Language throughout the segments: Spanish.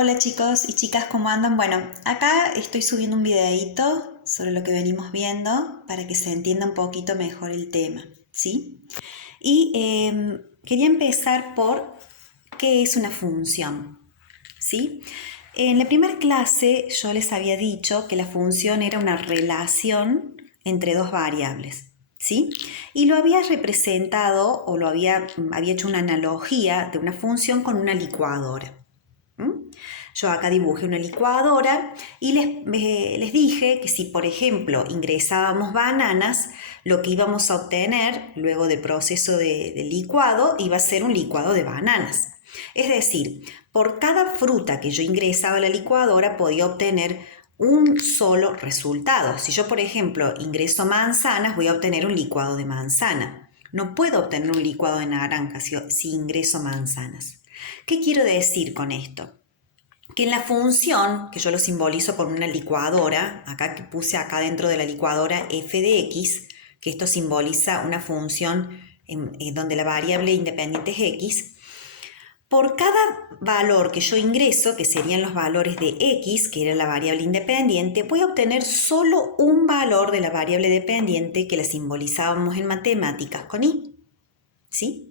Hola chicos y chicas, ¿cómo andan? Bueno, acá estoy subiendo un videíto sobre lo que venimos viendo para que se entienda un poquito mejor el tema, ¿sí? Y quería empezar por qué es una función, ¿sí? En la primera clase yo les había dicho que la función era una relación entre dos variables, ¿sí? Y lo había representado o había hecho una analogía de una función con una licuadora. Yo acá dibujé una licuadora y les dije que si, por ejemplo, ingresábamos bananas, lo que íbamos a obtener luego del proceso de licuado iba a ser un licuado de bananas. Es decir, por cada fruta que yo ingresaba a la licuadora podía obtener un solo resultado. Si yo, por ejemplo, ingreso manzanas, voy a obtener un licuado de manzana. No puedo obtener un licuado de naranja si ingreso manzanas. ¿Qué quiero decir con esto? Que en la función, que yo lo simbolizo con una licuadora, acá que puse acá dentro de la licuadora f de x, que esto simboliza una función donde la variable independiente es x, por cada valor que yo ingreso, que serían los valores de x, que era la variable independiente, voy a obtener solo un valor de la variable dependiente que la simbolizábamos en matemáticas con y, ¿sí?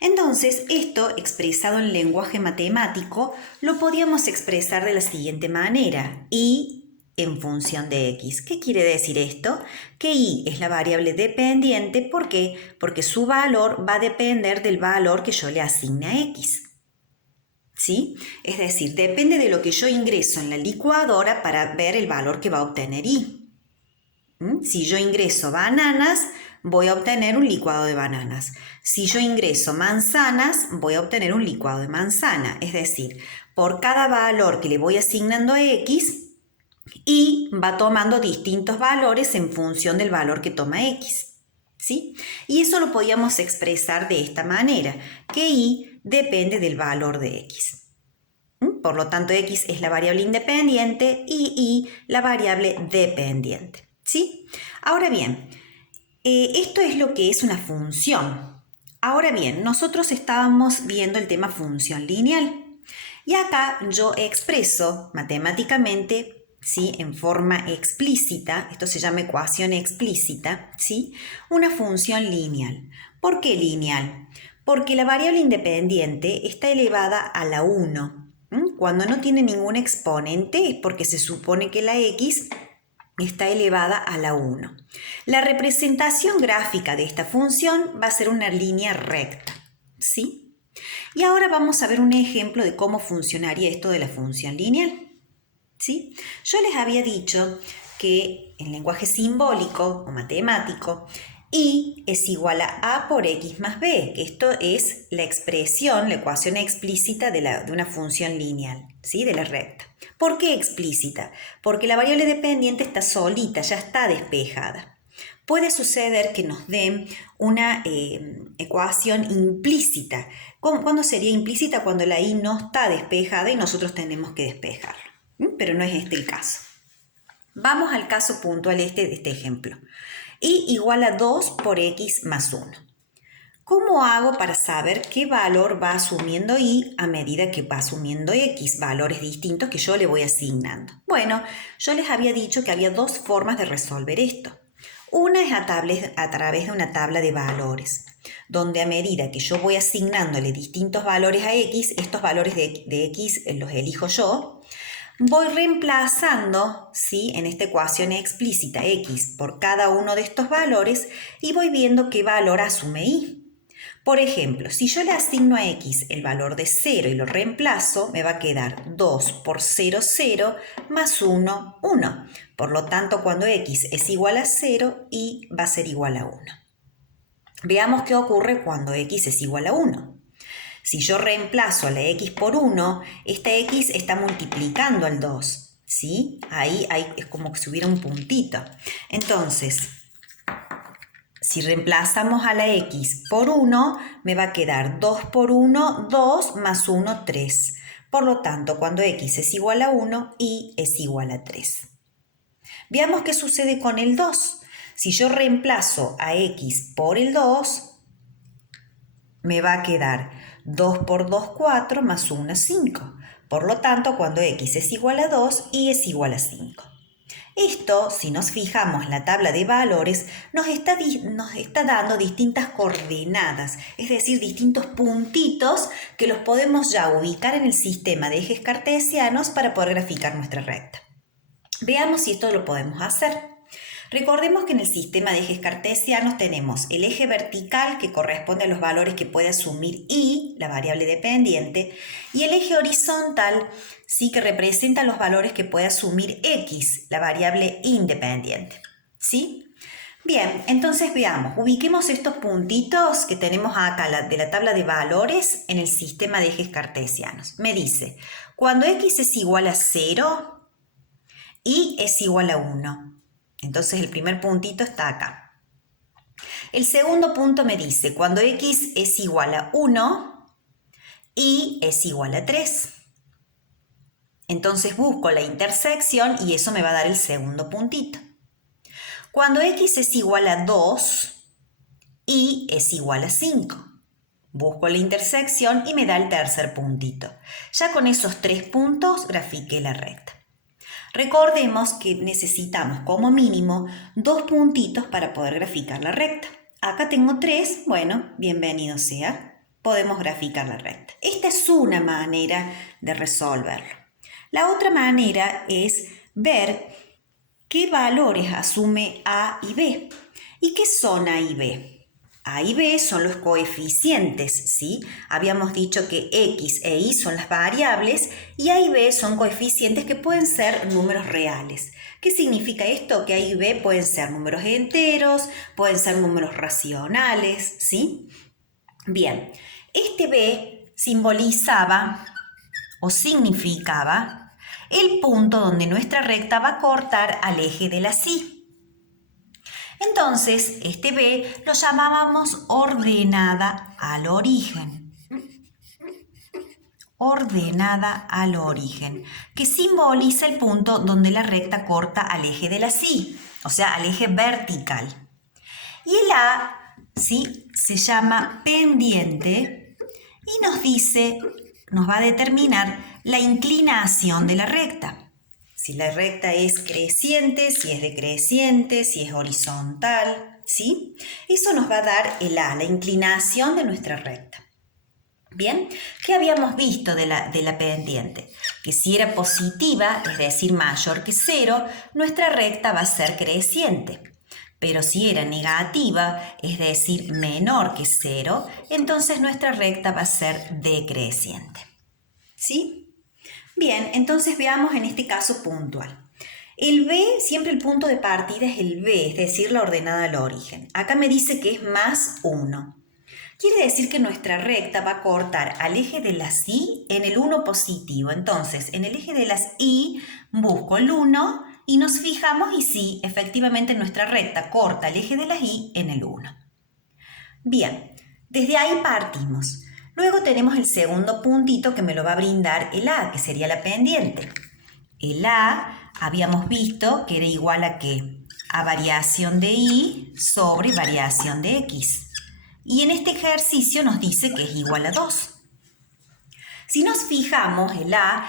Entonces, esto expresado en lenguaje matemático lo podíamos expresar de la siguiente manera: y en función de x. ¿Qué quiere decir esto? Que y es la variable dependiente. ¿Por qué? Porque su valor va a depender del valor que yo le asigne a x. ¿Sí? Es decir, depende de lo que yo ingreso en la licuadora para ver el valor que va a obtener y. Si yo ingreso bananas, voy a obtener un licuado de bananas. Si yo ingreso manzanas, voy a obtener un licuado de manzana. Es decir, por cada valor que le voy asignando a x, y va tomando distintos valores en función del valor que toma x. ¿Sí? Y eso lo podíamos expresar de esta manera, que y depende del valor de x. Por lo tanto, x es la variable independiente y la variable dependiente. ¿Sí? Ahora bien, esto es lo que es una función. Ahora bien, nosotros estábamos viendo el tema función lineal. Y acá yo expreso matemáticamente, ¿sí? En forma explícita, esto se llama ecuación explícita, ¿sí? Una función lineal. ¿Por qué lineal? Porque la variable independiente está elevada a la 1. Cuando no tiene ningún exponente es porque se supone que la x está elevada a la 1. La representación gráfica de esta función va a ser una línea recta, ¿sí? Y ahora vamos a ver un ejemplo de cómo funcionaría esto de la función lineal, ¿sí? Yo les había dicho que en lenguaje simbólico o matemático, y es igual a a por x más b, que esto es la expresión, la ecuación explícita de una función lineal, ¿sí? De la recta. ¿Por qué explícita? Porque la variable dependiente está solita, ya está despejada. Puede suceder que nos den una ecuación implícita. ¿Cuándo sería implícita? Cuando la y no está despejada y nosotros tenemos que despejarlo. Pero no es este el caso. Vamos al caso puntual de este ejemplo. Y igual a 2 por x más 1. ¿Cómo hago para saber qué valor va asumiendo y a medida que va asumiendo x, valores distintos que yo le voy asignando? Bueno, yo les había dicho que había dos formas de resolver esto. Una es a través de una tabla de valores, donde a medida que yo voy asignándole distintos valores a x, estos valores de x los elijo yo, voy reemplazando, ¿sí? En esta ecuación explícita x por cada uno de estos valores y voy viendo qué valor asume y. Por ejemplo, si yo le asigno a x el valor de 0 y lo reemplazo, me va a quedar 2 por 0, 0, más 1, 1. Por lo tanto, cuando x es igual a 0, y va a ser igual a 1. Veamos qué ocurre cuando x es igual a 1. Si yo reemplazo a la x por 1, esta x está multiplicando al 2, ¿sí? Ahí es como si hubiera un puntito. Entonces, si reemplazamos a la x por 1, me va a quedar 2 por 1, 2, más 1, 3. Por lo tanto, cuando x es igual a 1, y es igual a 3. Veamos qué sucede con el 2. Si yo reemplazo a x por el 2, me va a quedar 2 por 2, 4, más 1, 5. Por lo tanto, cuando x es igual a 2, y es igual a 5. Esto, si nos fijamos en la tabla de valores, nos está dando distintas coordenadas, es decir, distintos puntitos que los podemos ya ubicar en el sistema de ejes cartesianos para poder graficar nuestra recta. Veamos si esto lo podemos hacer. Recordemos que en el sistema de ejes cartesianos tenemos el eje vertical, que corresponde a los valores que puede asumir y, la variable dependiente, y el eje horizontal, sí, que representa los valores que puede asumir x, la variable independiente. ¿Sí? Bien, entonces veamos, ubiquemos estos puntitos que tenemos acá de la tabla de valores en el sistema de ejes cartesianos. Me dice, cuando x es igual a 0, y es igual a 1. Entonces el primer puntito está acá. El segundo punto me dice, cuando x es igual a 1, y es igual a 3. Entonces busco la intersección y eso me va a dar el segundo puntito. Cuando x es igual a 2, y es igual a 5. Busco la intersección y me da el tercer puntito. Ya con esos 3 puntos grafiqué la recta. Recordemos que necesitamos como mínimo 2 puntitos para poder graficar la recta. Acá tengo 3, bueno, bienvenido sea, podemos graficar la recta. Esta es una manera de resolverlo. La otra manera es ver qué valores asume A y B. ¿Y qué son A y B? A y B son los coeficientes, ¿sí? Habíamos dicho que x e y son las variables y A y B son coeficientes que pueden ser números reales. ¿Qué significa esto? Que A y B pueden ser números enteros, pueden ser números racionales, ¿sí? Bien, este B simbolizaba o significaba el punto donde nuestra recta va a cortar al eje de la Y. Entonces, este B lo llamábamos ordenada al origen. Ordenada al origen, que simboliza el punto donde la recta corta al eje de la Y, o sea, al eje vertical. Y el A, ¿sí?, se llama pendiente y nos va a determinar la inclinación de la recta. Si la recta es creciente, si es decreciente, si es horizontal, ¿sí? Eso nos va a dar el A, la inclinación de nuestra recta. Bien, ¿qué habíamos visto de la pendiente? Que si era positiva, es decir, mayor que 0, nuestra recta va a ser creciente. Pero si era negativa, es decir, menor que 0, entonces nuestra recta va a ser decreciente. ¿Sí? Bien, entonces veamos en este caso puntual. El B, siempre el punto de partida es el B, es decir, la ordenada al origen. Acá me dice que es más 1. Quiere decir que nuestra recta va a cortar al eje de las Y en el 1 positivo. Entonces, en el eje de las Y busco el 1 y nos fijamos y sí, efectivamente nuestra recta corta el eje de las Y en el 1. Bien, desde ahí partimos. Luego tenemos el segundo puntito que me lo va a brindar el A, que sería la pendiente. El A habíamos visto que era igual a ¿qué? A variación de Y sobre variación de X. Y en este ejercicio nos dice que es igual a 2. Si nos fijamos, el A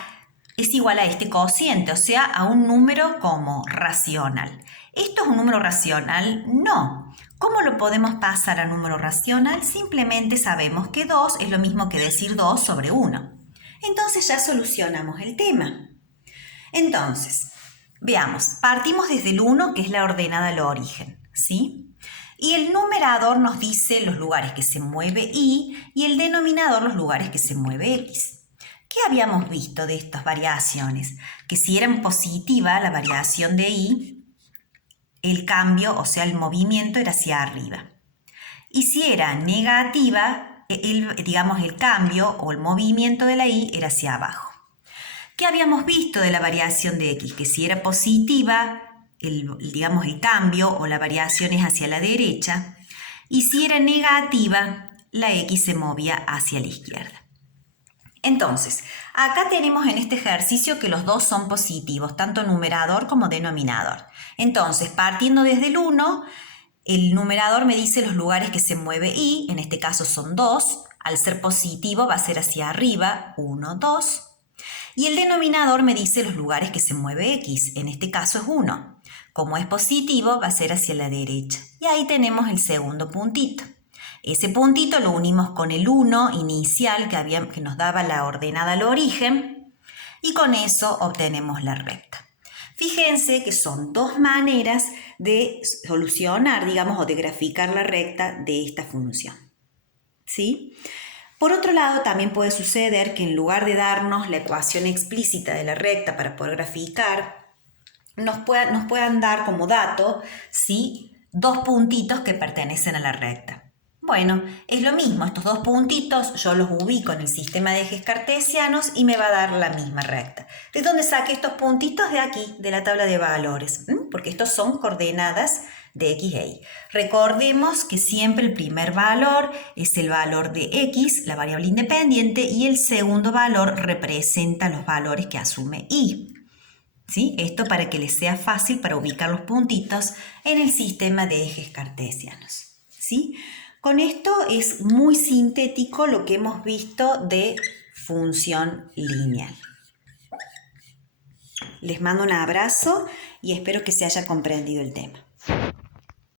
es igual a este cociente, o sea, a un número como racional. ¿Esto es un número racional? No. ¿Cómo lo podemos pasar a número racional? Simplemente sabemos que 2 es lo mismo que decir 2 sobre 1. Entonces ya solucionamos el tema. Entonces, veamos, partimos desde el 1, que es la ordenada al origen, ¿sí? Y el numerador nos dice los lugares que se mueve Y y el denominador los lugares que se mueve X. ¿Qué habíamos visto de estas variaciones? Que si eran positiva la variación de Y, el cambio, o sea, el movimiento era hacia arriba. Y si era negativa, el cambio o el movimiento de la Y era hacia abajo. ¿Qué habíamos visto de la variación de X? Que si era positiva, el cambio o la variación es hacia la derecha. Y si era negativa, la X se movía hacia la izquierda. Entonces, acá tenemos en este ejercicio que los dos son positivos, tanto numerador como denominador. Entonces, partiendo desde el 1, el numerador me dice los lugares que se mueve Y, en este caso son 2, Al ser positivo va a ser hacia arriba, 1, 2. Y el denominador me dice los lugares que se mueve X, en este caso es 1. Como es positivo, va a ser hacia la derecha. Y ahí tenemos el segundo puntito. Ese puntito lo unimos con el 1 inicial que nos daba la ordenada al origen y con eso obtenemos la recta. Fíjense que son dos maneras de solucionar, digamos, o de graficar la recta de esta función. ¿Sí? Por otro lado, también puede suceder que en lugar de darnos la ecuación explícita de la recta para poder graficar, nos puedan dar como dato, ¿sí?, dos puntitos que pertenecen a la recta. Bueno, es lo mismo, estos dos puntitos yo los ubico en el sistema de ejes cartesianos y me va a dar la misma recta. ¿De dónde saqué estos puntitos? De aquí, de la tabla de valores, porque estos son coordenadas de X e Y. Recordemos que siempre el primer valor es el valor de X, la variable independiente, y el segundo valor representa los valores que asume Y. ¿Sí? Esto para que les sea fácil para ubicar los puntitos en el sistema de ejes cartesianos. ¿Sí? Con esto es muy sintético lo que hemos visto de función lineal. Les mando un abrazo y espero que se haya comprendido el tema.